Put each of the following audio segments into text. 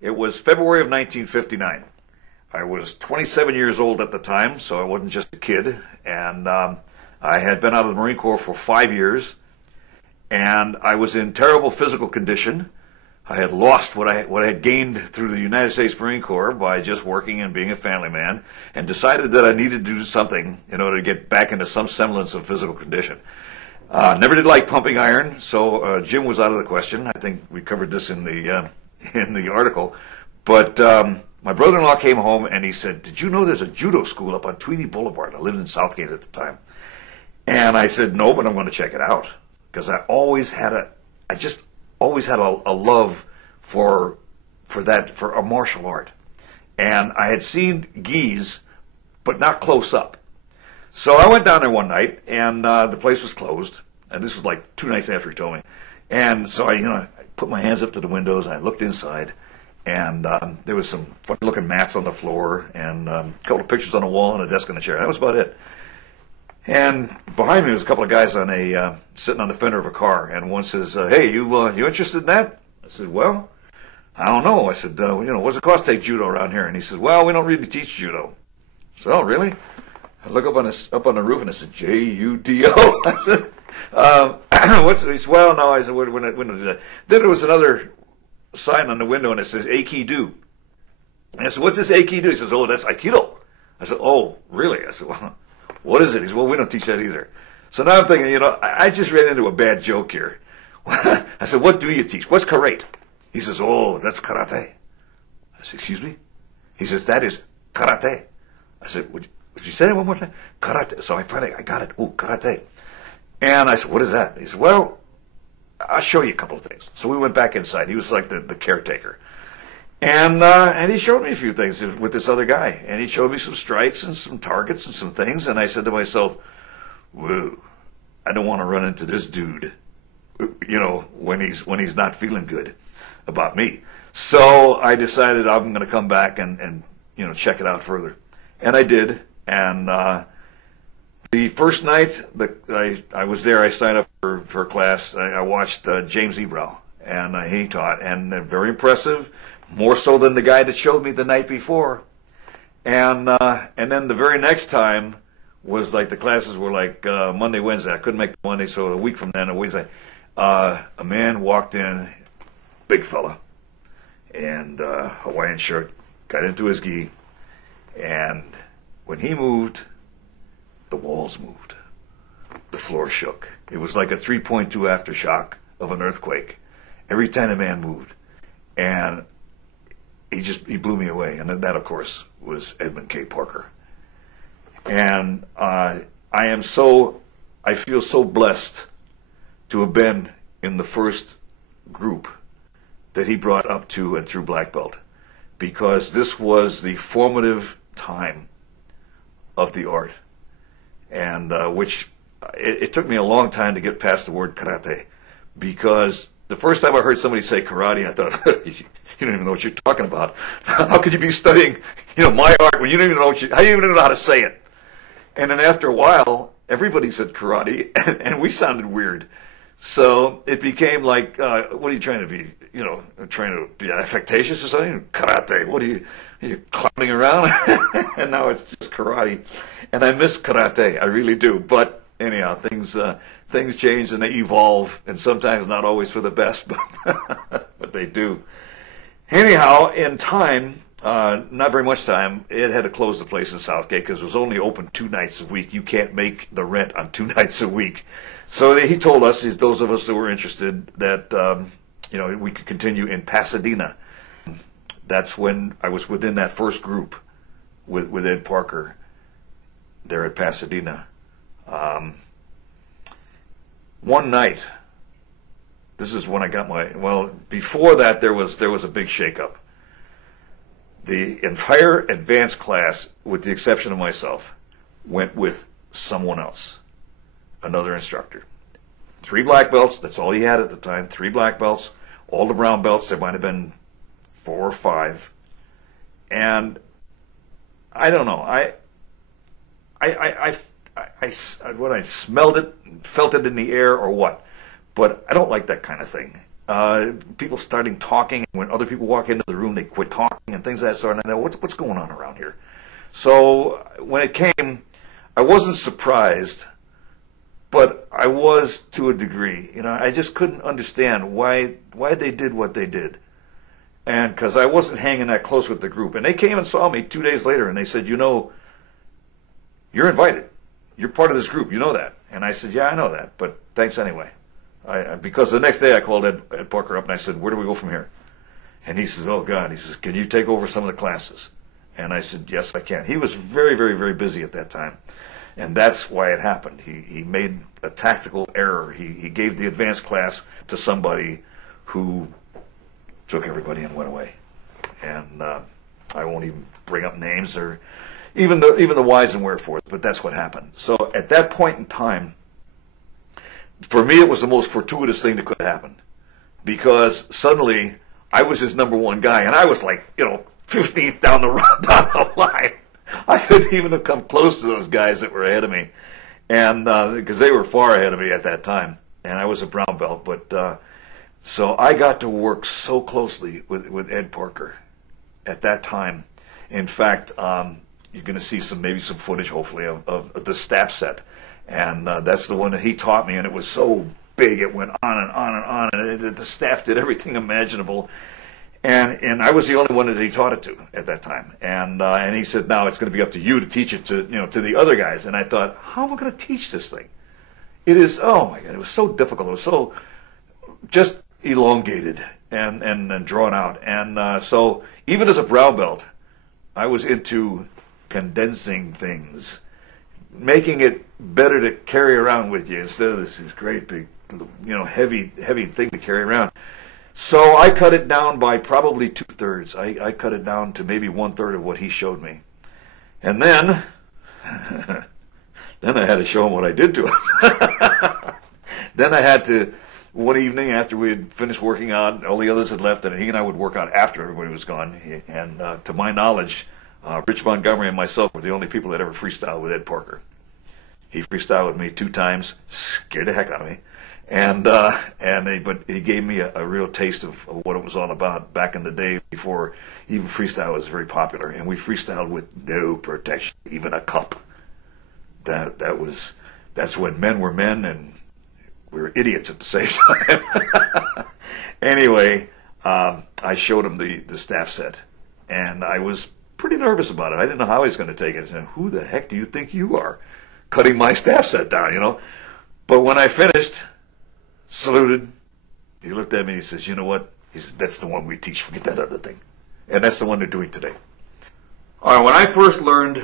It was February of 1959. I was 27 years old at the time, so I wasn't just a kid. And I had been out of the Marine Corps for 5 years, and I was in terrible physical condition. I had lost what I had gained through the United States Marine Corps by just working and being a family man, and decided that I needed to do something in order to get back into some semblance of physical condition. Never did like pumping iron, so gym was out of the question. I think we covered this in the article. But my brother-in-law came home and he said, "Did you know there's a judo school up on Tweedy Boulevard?" I lived in Southgate at the time. And I said, "No, but I'm going to check it out." Because I just always had a love for a martial art. And I had seen gis, but not close up. So I went down there one night, and the place was closed. And this was like 2 nights after he told me. And so I put my hands up to the windows, and I looked inside, and there was some funny-looking mats on the floor, and a couple of pictures on the wall, and a desk and a chair. That was about it. And behind me was a couple of guys sitting on the fender of a car, and one says, "Hey, you interested in that?" I said, "Well, I don't know." I said, "What's it cost to take judo around here?" And he says, "Well, we don't really teach judo." I said, "Oh, really?" I look up on the roof, and it says Judo. I said, "What's?" He said, "Well, no." I said, "We're not do that." Then there was another sign on the window, and it says Aikido. And I said, "What's this Aikido?" He says, "Oh, that's Aikido." I said, "Oh, really?" I said, "Well, what is it?" He said, "Well, we don't teach that either." So now I'm thinking, I just ran into a bad joke here. I said, "What do you teach? What's karate?" He says, "Oh, that's karate." I said, "Excuse me?" He says, "That is karate." I said, Would you say it one more time?" "Karate." So I got it. "Oh, karate." And I said, "What is that?" He said, "Well, I'll show you a couple of things." So we went back inside. He was like the caretaker. And he showed me a few things with this other guy. And he showed me some strikes and some targets and some things. And I said to myself, "Whoa, I don't want to run into this dude, when he's not feeling good about me." So I decided I'm going to come back and check it out further. And I did. And the first night that I was there, I signed up for a class. I watched James Ebrow, and he taught, and very impressive, more so than the guy that showed me the night before. And then the very next time was like the classes were like Monday, Wednesday. I couldn't make the Monday, so a week from then, a Wednesday, a man walked in, big fella, and Hawaiian shirt, got into his gi, and when he moved, the walls moved. The floor shook. It was like a 3.2 aftershock of an earthquake every time a man moved. And he blew me away. And that, of course, was Edmund K. Parker. And I feel so blessed to have been in the first group that he brought up to and through black belt, because this was the formative time of the art, and which it took me a long time to get past the word karate, because the first time I heard somebody say karate, I thought, you don't even know what you're talking about. How could you be studying, my art when you don't even know how you even know how to say it? And then after a while, everybody said karate, and we sounded weird. So it became like, what are you trying to be? Trying to be affectatious or something? Karate. What are you clowning around? And now it's just karate. And I miss karate. I really do. But anyhow, things change and they evolve, and sometimes not always for the best, but they do. Anyhow, in time, not very much time, it had to close the place in Southgate because it was only open 2 nights a week. You can't make the rent on 2 nights a week. So he told us, those of us that were interested, that we could continue in Pasadena. That's when I was within that first group with Ed Parker there at Pasadena. One night, this is when I got before that there was a big shakeup. The entire advanced class, with the exception of myself, went with someone else. Another instructor. 3 black belts, that's all he had at the time, 3 black belts, all the brown belts, there might have been 4 or 5. And I don't know, when I smelled it, felt it in the air or what, but I don't like that kind of thing. people starting talking. When other people walk into the room, they quit talking and things of that sort. And I thought, what's going on around here? So when it came, I wasn't surprised, but I was to a degree. You know, I just couldn't understand why they did what they did. And because I wasn't hanging that close with the group. And they came and saw me 2 days later, and they said, you know, you're invited. You're part of this group. You know that. And I said, yeah, I know that, but thanks anyway. Because the next day I called Ed Parker up, and I said, where do we go from here? And he says, oh, God. He says, can you take over some of the classes? And I said, yes, I can. He was very, very, very busy at that time. And that's why it happened. He made a tactical error. He gave the advanced class to somebody who took everybody and went away. And I won't even bring up names or even the whys and wherefores, but that's what happened. So at that point in time, for me, it was the most fortuitous thing that could happen, because suddenly I was his number one guy, and I was like, 15th down the line. I couldn't even have come close to those guys that were ahead of me, and because they were far ahead of me at that time, and I was a brown belt. But so I got to work so closely with Ed Parker at that time. In fact, you're going to see maybe some footage, hopefully, of the staff set. And that's the one that he taught me, and it was so big, it went on and on and on, and the staff did everything imaginable. And I was the only one that he taught it to at that time. And he said, now it's going to be up to you to teach it to the other guys. And I thought, how am I going to teach this thing? It is, oh my God, it was so difficult. It was so just elongated and drawn out. And so even as a brown belt, I was into condensing things, making it better to carry around with you instead of this great big, heavy thing to carry around. So I cut it down by probably 2/3. I cut it down to maybe 1/3 of what he showed me. And then I had to show him what I did to it. Then I had to, one evening after we had finished working out, all the others had left, and he and I would work out after everybody was gone. And to my knowledge, Rich Montgomery and myself were the only people that ever freestyled with Ed Parker. He freestyled with me 2 times, scared the heck out of me. But he gave me a real taste of what it was all about back in the day before even freestyle was very popular. And we freestyled with no protection, even a cup. That's when men were men and we were idiots at the same time. Anyway, I showed him the staff set, and I was pretty nervous about it. I didn't know how he was going to take it. I said, who the heck do you think you are, cutting my staff set down, But when I finished, saluted, he looked at me and he says, you know what? He said, that's the one we teach, forget that other thing. And that's the one they're doing today. All right, when I first learned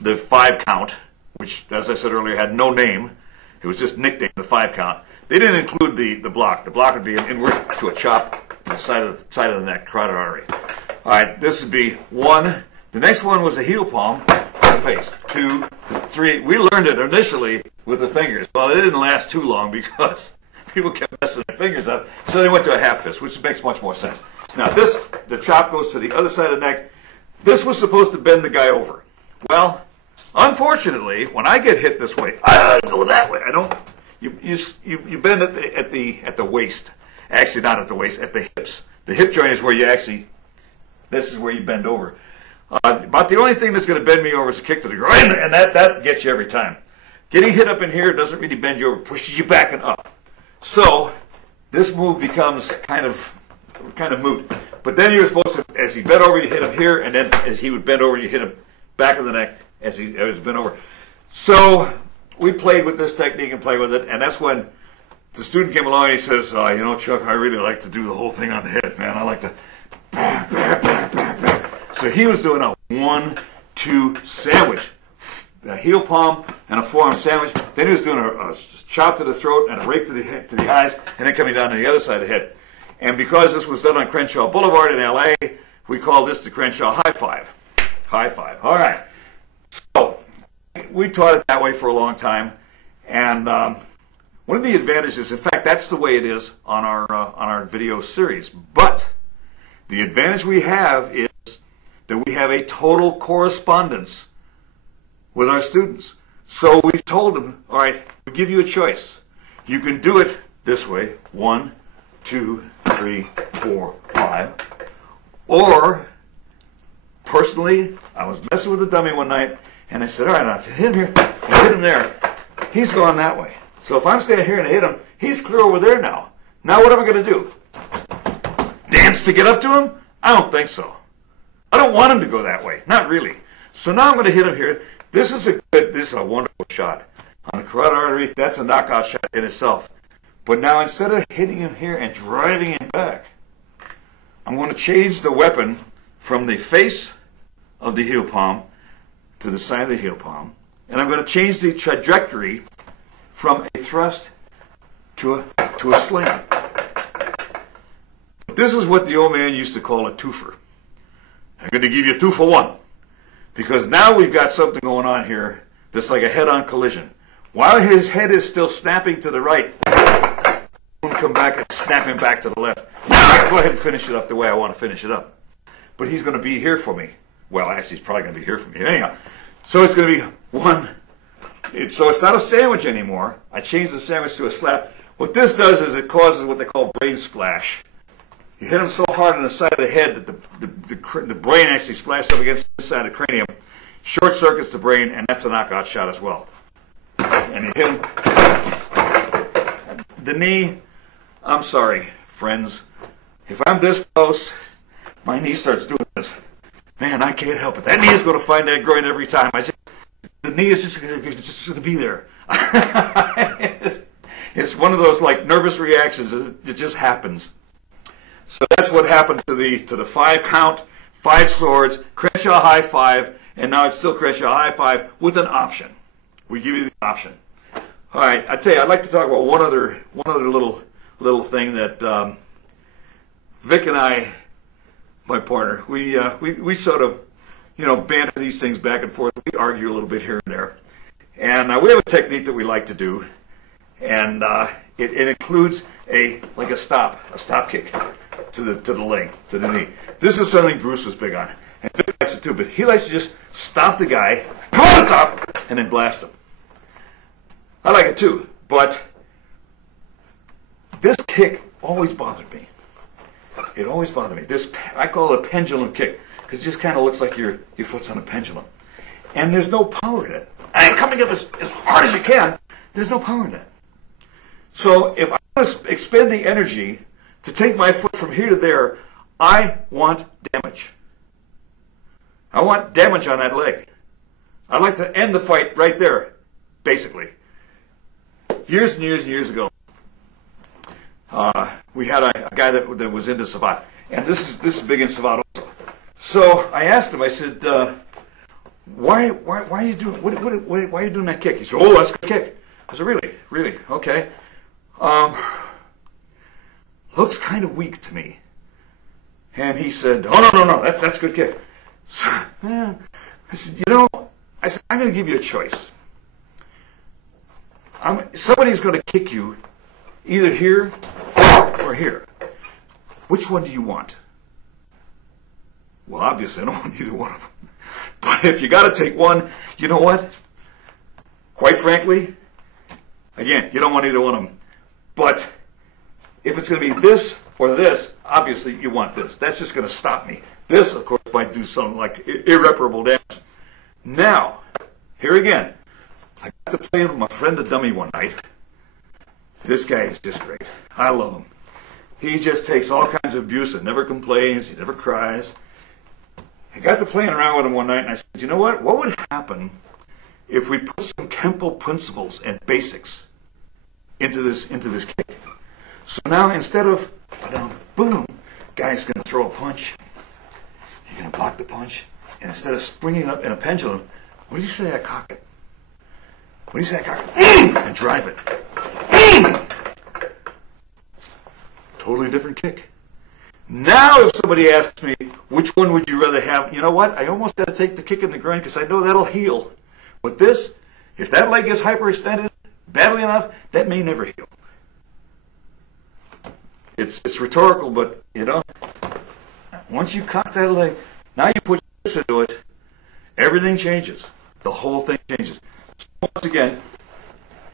the 5 count, which, as I said earlier, had no name, it was just nicknamed the 5 count, they didn't include the block. The block would be an inward to a chop on the side of the neck, carotid artery. All right, this would be 1. The next one was a heel palm to the face. 2, 3. We learned it initially with the fingers. Well, it didn't last too long because people kept messing their fingers up, so they went to a half fist, which makes much more sense. Now the chop goes to the other side of the neck. This was supposed to bend the guy over. Well, unfortunately, when I get hit this way, I go that way. I don't. You bend at the waist. Actually, not at the waist, at the hips. The hip joint is where you actually. This is where you bend over. About the only thing that's going to bend me over is a kick to the groin, and that gets you every time. Getting hit up in here doesn't really bend you over, pushes you back and up. So this move becomes kind of moot. But then you're supposed to, as he bent over, you hit him here, and then as he would bend over, you hit him back of the neck as he bent over. So we played with this technique and played with it, and that's when the student came along and he says, Chuck, I really like to do the whole thing on the head, man. I like to. So he was doing a 1-2 sandwich. A heel palm and a forearm sandwich. Then he was doing a chop to the throat and a rake to the eyes, and then coming down to the other side of the head. And because this was done on Crenshaw Boulevard in L.A., we call this the Crenshaw High-Five. High-Five. All right. So we taught it that way for a long time. And one of the advantages, in fact, that's the way it is on our video series. But the advantage we have is that we have a total correspondence with our students. So we've told them, all right, we give you a choice. You can do it this way, 1, 2, 3, 4, 5. Or, personally, I was messing with the dummy one night, and I said, all right, now if you hit him here, you hit him there, he's going that way. So if I'm standing here and I hit him, he's clear over there now. Now what am I going to do? Dance to get up to him? I don't think so. I don't want him to go that way. Not really. So now I'm going to hit him here. This is a wonderful shot. On the carotid artery, that's a knockout shot in itself. But now instead of hitting him here and driving him back, I'm going to change the weapon from the face of the heel palm to the side of the heel palm. And I'm going to change the trajectory from a thrust to a slam. This is what the old man used to call a twofer. I'm going to give you a 2 for 1. Because now we've got something going on here that's like a head-on collision. While his head is still snapping to the right, I'm going to come back and snap him back to the left. Now I can go ahead and finish it up the way I want to finish it up. But he's going to be here for me. Well, actually, he's probably going to be here for me. Anyhow, so it's going to be 1. So it's not a sandwich anymore. I changed the sandwich to a slap. What this does is it causes what they call brain splash. You hit him so hard on the side of the head that the brain actually splashes up against the side of the cranium, short circuits the brain, and that's a knockout shot as well. And you hit him. The knee, I'm sorry, friends. If I'm this close, my knee starts doing this. Man, I can't help it. That knee is going to find that groin every time. The knee is just going to be there. It's one of those like nervous reactions. It just happens. So that's what happened to the 5 count, 5 swords, Crenshaw High-Five, and now it's still Crenshaw High-Five with an option. We give you the option. All right, I tell you, I'd like to talk about one other little thing that Vic and I, my partner, we sort of, banter these things back and forth. We argue a little bit here and there, and we have a technique that we like to do, and it includes a stop kick to the leg, to the knee. This is something Bruce was big on, and Vic likes it too. But he likes to just stop the guy, come on the top, and then blast him. I like it too, but this kick always bothered me. It always bothered me. I call it a pendulum kick because it just kind of looks like your foot's on a pendulum, and there's no power in it. And coming up as hard as you can, there's no power in that. So if I want to expend the energy to take my foot from here to there, I want damage. I want damage on that leg. I'd like to end the fight right there, basically. Years and years and years ago, we had a guy that was into savate, and this is big in savate also. So I asked him. I said, "Why are you doing? Why are you doing that kick?" He said, "Oh, that's a good kick." I said, "Really? Okay." Looks kind of weak to me. And he said, "Oh no, that's a good kick." So, I said, I'm going to give you a choice. Somebody's going to kick you either here or here. Which one do you want? Well, obviously, I don't want either one of them. But if you got to take one, you know what? Quite frankly, again, you don't want either one of them. But if it's going to be this or this, obviously you want this. That's just going to stop me. This, of course, might do something like irreparable damage. Now, here again, I got to play with my friend the dummy one night. This guy is just great. I love him. He just takes all kinds of abuse and never complains. He never cries. I got to playing around with him one night, and I said, you know what? What would happen if we put some Kenpo principles and basics into this kick? So now, instead of boom, guy's going to throw a punch. You're going to block the punch. And instead of springing up in a pendulum, what do you say I cock it? What do you say I cock it? And drive it. Totally different kick. Now if somebody asks me, which one would you rather have? You know what? I almost got to take the kick in the groin because I know that'll heal. But this, if that leg gets hyperextended badly enough, that may never heal. It's rhetorical, but, once you cock that leg, now you put your hips into it, everything changes. The whole thing changes. So once again,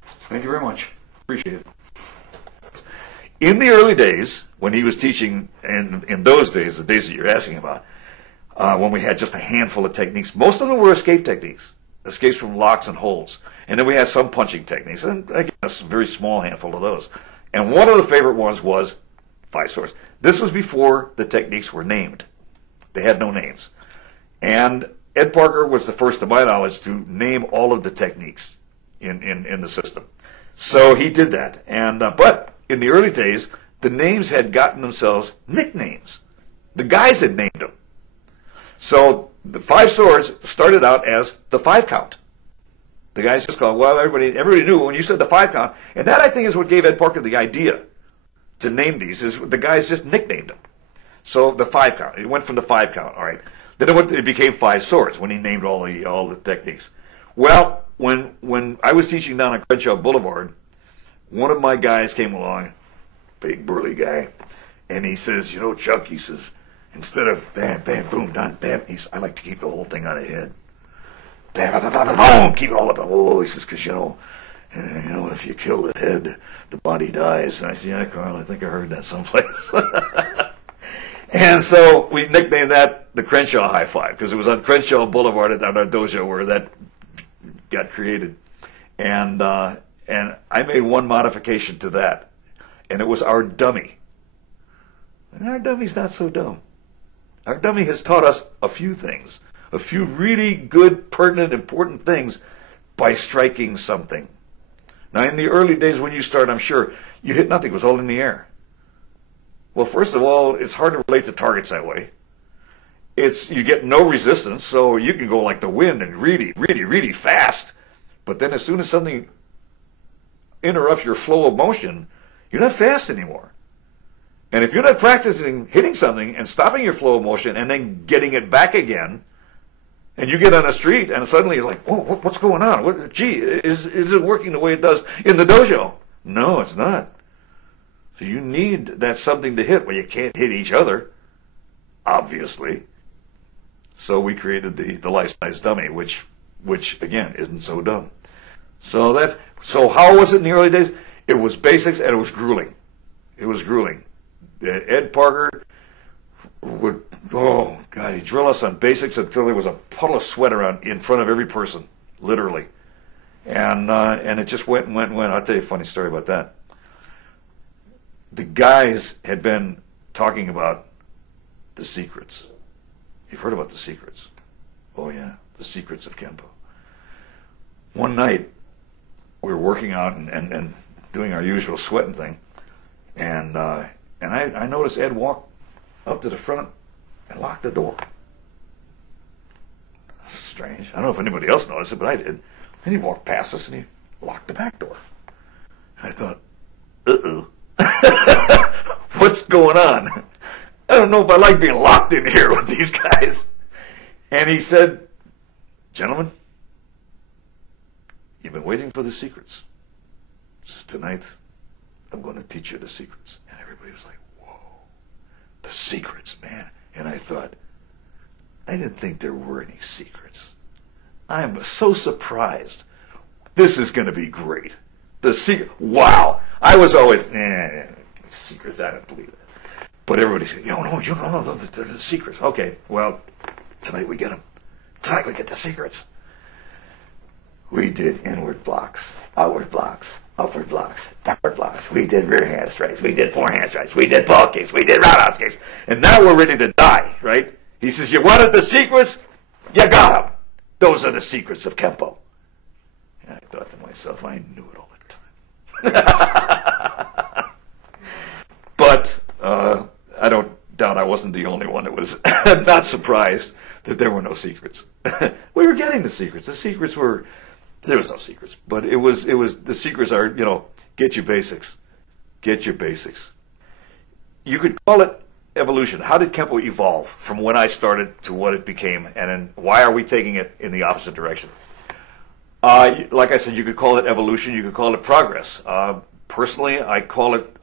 thank you very much. Appreciate it. In the early days, when he was teaching, and in those days, the days that you're asking about, when we had just a handful of techniques, most of them were escape techniques, escapes from locks and holds. And then we had some punching techniques, and again, a very small handful of those. And one of the favorite ones was 5 swords. This was before the techniques were named. They had no names. And Ed Parker was the first, to my knowledge, to name all of the techniques in the system. So he did that. And but in the early days, the names had gotten themselves nicknames. The guys had named them. So the 5 swords started out as the 5 count. The guys just called, well, everybody knew when you said the 5 count. And that, I think, is what gave Ed Parker the idea to name these, is the guys just nicknamed them. So the 5 count. It went from the 5 count, all right. Then it became 5 swords when he named all the techniques. Well, when I was teaching down on Crenshaw Boulevard, one of my guys came along, big burly guy, and he says, you know, Chuck, he says, instead of bam, bam, boom, done, bam, I like to keep the whole thing on the head. Bam, bam, bam, bam, boom, keep it all up. Oh, he says, because, you know, if you kill the head, the body dies. And I said, yeah, Carl, I think I heard that someplace. And so we nicknamed that the Crenshaw High-Five, because it was on Crenshaw Boulevard at our dojo where that got created. And I made one modification to that, and it was our dummy. And our dummy's not so dumb. Our dummy has taught us a few things, a few really good, pertinent, important things by striking something. Now, in the early days when you start, I'm sure, you hit nothing. It was all in the air. Well, first of all, it's hard to relate to targets that way. You get no resistance, so you can go like the wind and really, really, really fast. But then as soon as something interrupts your flow of motion, you're not fast anymore. And if you're not practicing hitting something and stopping your flow of motion and then getting it back again, and you get on a street and suddenly you're like, whoa, what's going on? Gee, is it working the way it does in the dojo? No, it's not. So you need that something to hit. Well, you can't hit each other, obviously. So we created the life-size dummy, which again isn't so dumb. So how was it in the early days? It was basics and it was grueling. It was grueling. Ed Parker would, oh God, he'd drill us on basics until there was a puddle of sweat around in front of every person, literally. And it just went and went and went. I'll tell you a funny story about that. The guys had been talking about the secrets. You've heard about the secrets. Oh yeah, the secrets of Kenpo. One night, we were working out and doing our usual sweating thing, and I noticed Ed walk up to the front and lock the door. Strange. I don't know if anybody else noticed it, but I did. Then he walked past us and he locked the back door. I thought, uh-oh. What's going on? I don't know if I like being locked in here with these guys. And he said, gentlemen, you've been waiting for the secrets. He says, tonight, I'm going to teach you the secrets. And everybody was like, whoa, the secrets, man. And I thought, I didn't think there were any secrets. I'm so surprised. This is going to be great. The secret, wow. I was always, secrets, I don't believe it. But everybody said, you don't know the secrets. Okay, well, tonight we get them. Tonight we get the secrets. We did inward blocks, outward blocks, upward blocks, downward blocks. We did rear hand strikes. We did forehand strikes. We did ball kicks. We did roundhouse kicks. And now we're ready to die, right? He says, you wanted the secrets? You got them. Those are the secrets of Kenpo. And I thought to myself, I knew it all the time. But I don't doubt I wasn't the only one that was not surprised that there were no secrets. We were getting the secrets. The secrets were, there was no secrets, but it was the secrets are, get your basics. Get your basics. You could call it evolution. How did Kenpo evolve from when I started to what it became, and then why are we taking it in the opposite direction? Like I said, you could call it evolution. You could call it progress. Personally, I call it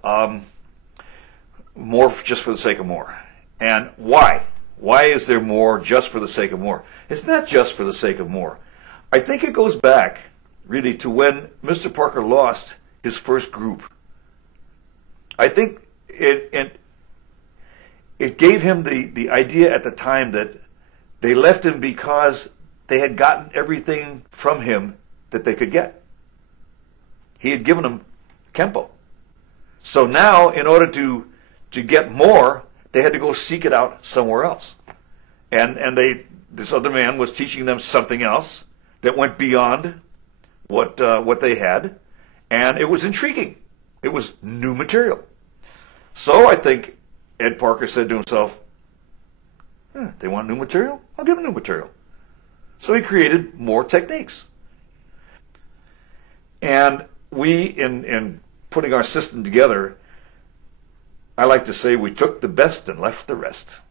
more just for the sake of more. And why? Why is there more just for the sake of more? It's not just for the sake of more. I think it goes back, really, to when Mr. Parker lost his first group. I think it gave him the idea at the time that they left him because they had gotten everything from him that they could get. He had given them Kenpo. So now, in order to get more, they had to go seek it out somewhere else. And this other man was teaching them something else that went beyond what they had, and it was intriguing. It was new material. So I think Ed Parker said to himself, they want new material? I'll give them new material. So he created more techniques. And we, in putting our system together, I like to say we took the best and left the rest.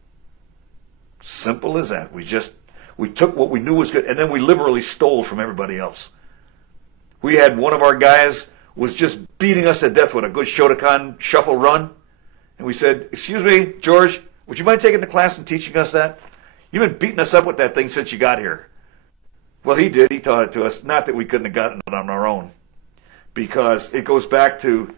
Simple as that. We took what we knew was good, and then we liberally stole from everybody else. We had one of our guys was just beating us to death with a good Shotokan shuffle run. And we said, excuse me, George, would you mind taking the class and teaching us that? You've been beating us up with that thing since you got here. Well, he did. He taught it to us. Not that we couldn't have gotten it on our own. Because it goes back to,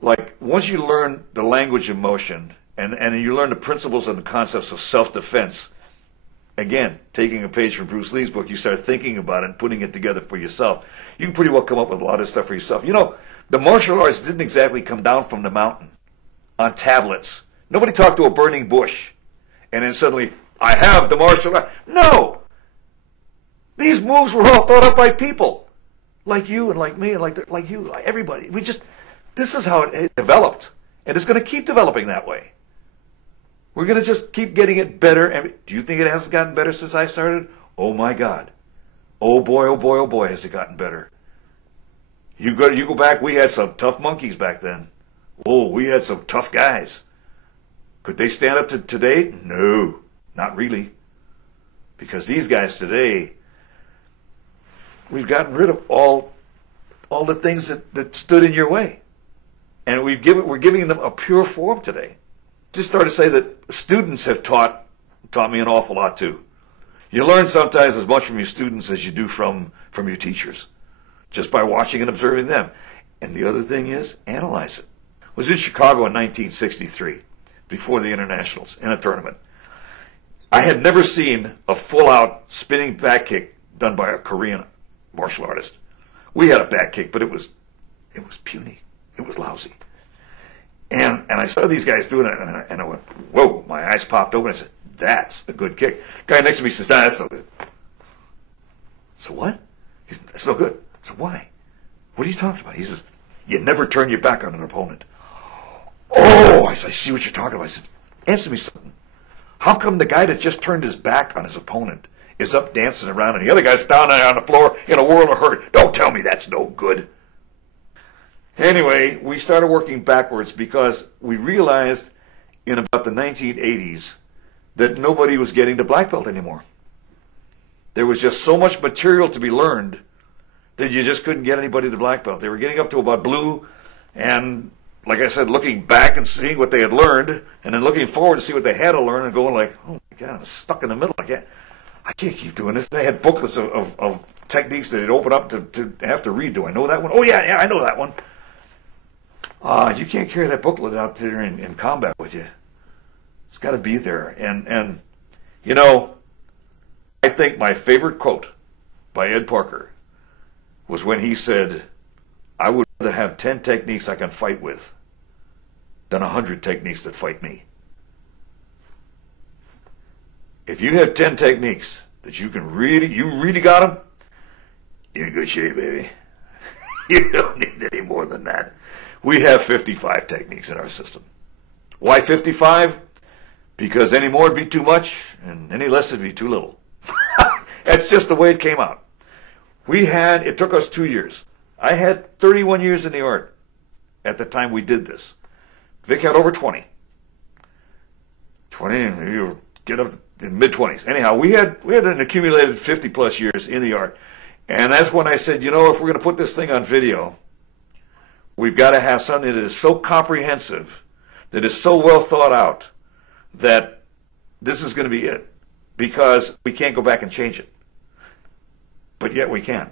like, once you learn the language of motion and you learn the principles and the concepts of self-defense, again, taking a page from Bruce Lee's book, you start thinking about it and putting it together for yourself. You can pretty well come up with a lot of stuff for yourself. You know, the martial arts didn't exactly come down from the mountain on tablets. Nobody talked to a burning bush and then suddenly, I have the martial art. No! These moves were all thought up by people. Like you and like me and like you, like everybody. This is how it developed. And it's going to keep developing that way. We're going to just keep getting it better. And do you think it hasn't gotten better since I started? Oh my God. Oh boy, oh boy, oh boy, has it gotten better. You go back, we had some tough monkeys back then. Oh, we had some tough guys. Could they stand up to today? No, not really. Because these guys today, we've gotten rid of all the things that stood in your way. And we're giving them a pure form today. Just start to say that students have taught me an awful lot too. You learn sometimes as much from your students as you do from your teachers, just by watching and observing them. And the other thing is, analyze it. I was in Chicago in 1963, before the internationals, in a tournament. I had never seen a full-out spinning back kick done by a Korean martial artist. We had a back kick, but it was puny. It was lousy. And I saw these guys doing it, and I went, whoa, my eyes popped open. I said, that's a good kick. Guy next to me says, nah, that's no good. So what? He said, that's no good. So why? What are you talking about? He says, you never turn your back on an opponent. Oh, I see what you're talking about. I said, answer me something. How come the guy that just turned his back on his opponent is up dancing around and the other guy's down there on the floor in a world of hurt? Don't tell me that's no good. Anyway, we started working backwards because we realized in about the 1980s that nobody was getting to black belt anymore. There was just so much material to be learned that you just couldn't get anybody to black belt. They were getting up to about blue, and like I said, looking back and seeing what they had learned, and then looking forward to see what they had to learn, and going like, oh my God, I'm stuck in the middle. I can't keep doing this. They had booklets of techniques that they'd open up to have to read. Do I know that one? Oh yeah, I know that one. You can't carry that booklet out there in combat with you. It's got to be there. And you know, I think my favorite quote by Ed Parker was when he said, I would rather have 10 techniques I can fight with than 100 techniques that fight me. If you have 10 techniques that you really got them, you're in good shape, baby. You don't need any more than that. We have 55 techniques in our system. Why 55? Because any more would be too much, and any less would be too little. That's just the way it came out. It took us 2 years. I had 31 years in the art at the time we did this. Vic had over 20. 20, and you get up in mid-20s. Anyhow, we had an accumulated 50-plus years in the art. And that's when I said, you know, if we're going to put this thing on video, we've got to have something that is so comprehensive, that is so well thought out, that this is going to be it. Because we can't go back and change it. But yet we can.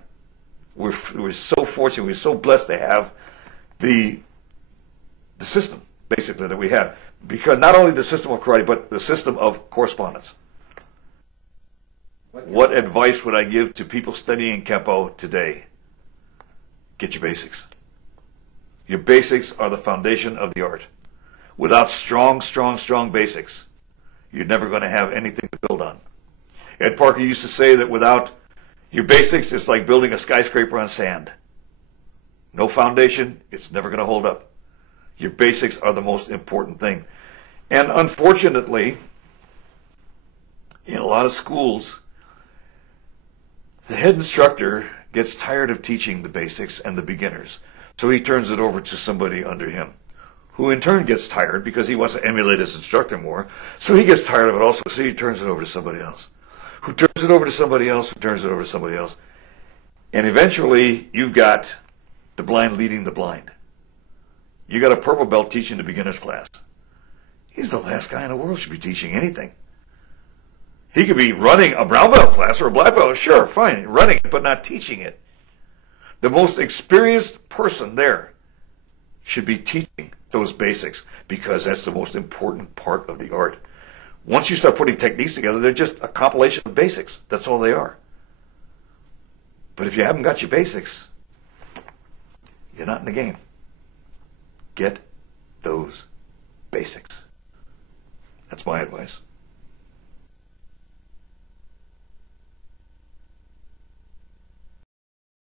We're so fortunate, we're so blessed to have the the system, basically, that we have. Because not only the system of karate, but the system of correspondence. What advice would I give to people studying Kenpo today? Get your basics. Your basics are the foundation of the art. Without strong basics, you're never going to have anything to build on. Ed Parker used to say that without your basics, it's like building a skyscraper on sand. No foundation, it's never going to hold up. Your basics are the most important thing. And unfortunately, in a lot of schools, the head instructor gets tired of teaching the basics and the beginners, so he turns it over to somebody under him, who in turn gets tired because he wants to emulate his instructor more, so he gets tired of it also, so he turns it over to somebody else, who turns it over to somebody else, who turns it over to somebody else. And eventually, you've got the blind leading the blind. You got a purple belt teaching the beginner's class. He's the last guy in the world who should be teaching anything. He could be running a brown belt class or a black belt, sure, fine, running it, but not teaching it. The most experienced person there should be teaching those basics, because that's the most important part of the art. Once you start putting techniques together, they're just a compilation of basics. That's all they are. But if you haven't got your basics, you're not in the game. Get those basics. That's my advice.